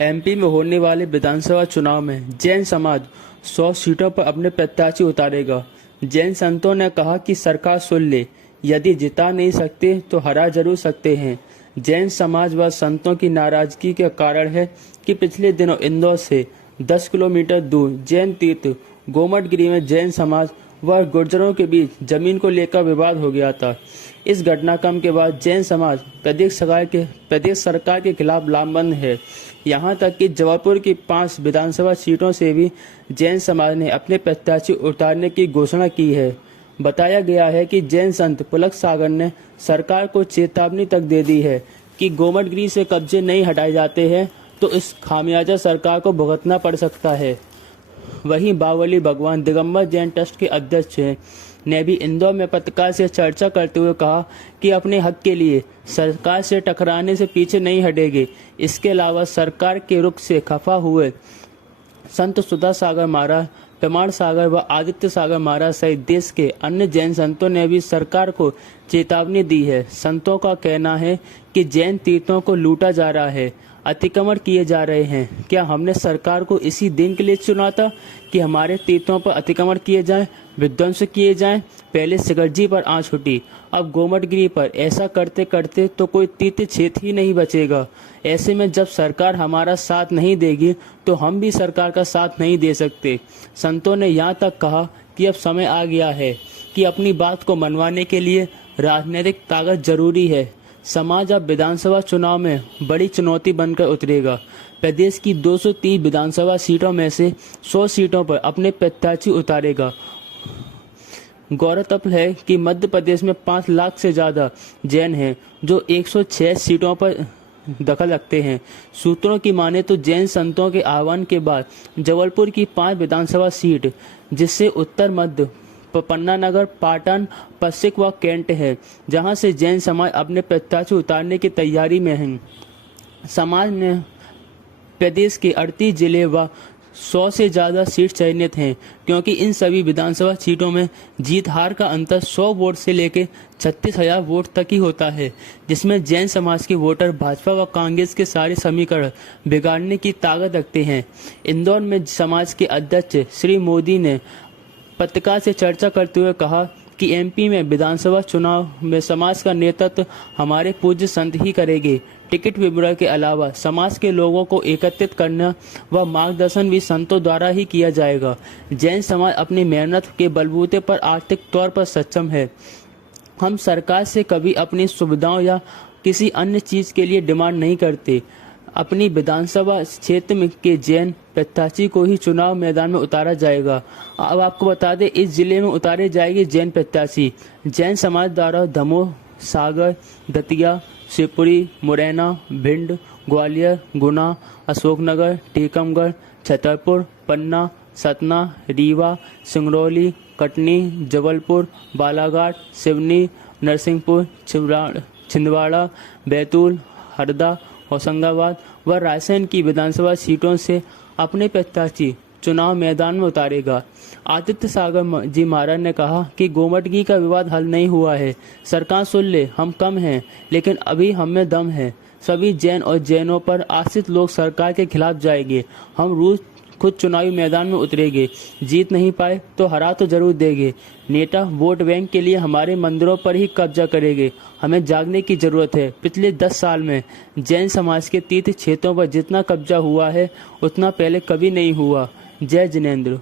MP में होने वाले विधानसभा चुनाव में जैन समाज 100 सीटों पर अपने प्रत्याशी उतारेगा। जैन संतों ने कहा कि सरकार सुन ले, यदि जिता नहीं सकते तो हरा जरूर सकते हैं। जैन समाज व संतों की नाराजगी का कारण है कि पिछले दिनों इंदौर से 10 किलोमीटर दूर जैन तीर्थ गोमटगिरी में जैन समाज व गुर्जरों के बीच जमीन को लेकर विवाद हो गया था। इस घटनाक्रम के बाद जैन समाज प्रदेश सरकार के खिलाफ लामबंद है। यहां तक कि जबलपुर की 5 विधानसभा सीटों से भी जैन समाज ने अपने प्रत्याशी उतारने की घोषणा की है। बताया गया है कि जैन संत पुलक सागर ने सरकार को चेतावनी तक दे दी है कि गोमटगिरी से कब्जे नहीं हटाए जाते हैं तो इस खामियाजा सरकार को भुगतना पड़ सकता है। वहीं बावली भगवान दिगंबर जैन ट्रस्ट के अध्यक्ष ने भी इंदौर में पत्रकार से चर्चा करते हुए कहा कि अपने हक के लिए सरकार से टकराने से पीछे नहीं हटेंगे। इसके अलावा सरकार के रुख से खफा हुए संत सुधा सागर महाराज, प्रमाण सागर व आदित्य सागर महाराज सहित देश के अन्य जैन संतों ने भी सरकार को चेतावनी दी है। संतों का कहना है कि जैन तीर्थों को लूटा जा रहा है, अतिक्रमण किए जा रहे हैं। क्या हमने सरकार को इसी दिन के लिए चुना था कि हमारे तीर्थों पर अतिक्रमण किए जाएं, विध्वंस किए जाएं? पहले सिगरजी पर आंच उठी, अब गोमटगिरी पर। ऐसा करते करते तो कोई तीर्थ क्षेत्र ही नहीं बचेगा। ऐसे में जब सरकार हमारा साथ नहीं देगी तो हम भी सरकार का साथ नहीं दे सकते। संतों ने यहाँ तक कहा कि अब समय आ गया है कि अपनी बात को मनवाने के लिए राजनीतिक ताकत जरूरी है। समाज अब विधानसभा चुनाव में बड़ी चुनौती बनकर उतरेगा। प्रदेश की 230 विधानसभा सीटों में से 100 सीटों पर अपने प्रत्याशी उतारेगा। गौरतलब है कि मध्य प्रदेश में 5 लाख से ज्यादा जैन हैं जो 106 सीटों पर दखल रखते हैं। सूत्रों की माने तो जैन संतों के आह्वान के बाद जबलपुर की 5 विधानसभा सीट, जिससे उत्तर मध्य, पन्ना नगर, पाटन, पश्चिम व कैंट है, जहां से जैन समाज अपने प्रत्याशी उतारने की तैयारी में है। समाज ने प्रदेश के 38 जिले व 100 से ज्यादा सीट चयनित हैं, क्योंकि इन सभी विधानसभा सीटों में जीत हार का अंतर 100 वोट से लेकर 36,000 वोट तक ही होता है, जिसमें जैन समाज के वोटर भाजपा व कांग्रेस के सारे समीकरण बिगाड़ने की ताकत रखते हैं। इंदौर में समाज के अध्यक्ष श्री मोदी ने पत्रकार से चर्चा करते हुए कहा कि एमपी में विधानसभा चुनाव में समाज का नेतृत्व हमारे पूज्य संत ही करेंगे। टिकट वितरण के अलावा समाज के लोगों को एकत्रित करना व मार्गदर्शन भी संतों द्वारा ही किया जाएगा। जैन समाज अपनी मेहनत के बलबूते पर आर्थिक तौर पर सक्षम है। हम सरकार से कभी अपनी सुविधाओं या किसी अन्य चीज के लिए डिमांड नहीं करते। अपनी विधानसभा क्षेत्र में के जैन प्रत्याशी को ही चुनाव मैदान में उतारा जाएगा। अब आपको बता दें, इस जिले में उतारे जाएंगे जैन प्रत्याशी। जैन समाज द्वारा दमोह, सागर, दतिया, शिवपुरी, मुरैना, भिंड, ग्वालियर, गुना, अशोकनगर, टीकमगढ़, छतरपुर, पन्ना, सतना, रीवा, सिंगरौली, कटनी, जबलपुर, बालाघाट, सिवनी, नरसिंहपुर, छिंदवाड़ा, बैतूल, हरदा, होशंगाबाद व रायसेन की विधानसभा सीटों से अपने प्रत्याशी चुनाव मैदान में उतारेगा। आदित्य सागर जी महाराज ने कहा कि गोमटगिरी का विवाद हल नहीं हुआ है। सरकार सुन ले, हम कम हैं लेकिन अभी हम में दम है। सभी जैन और जैनों पर आश्रित लोग सरकार के खिलाफ जाएंगे। हम रोज खुद चुनावी मैदान में उतरेंगे। जीत नहीं पाए तो हरा तो जरूर देंगे। नेता वोट बैंक के लिए हमारे मंदिरों पर ही कब्जा करेंगे। हमें जागने की जरूरत है। पिछले 10 साल में जैन समाज के तीर्थ क्षेत्रों पर जितना कब्जा हुआ है उतना पहले कभी नहीं हुआ। जय जिनेंद्र।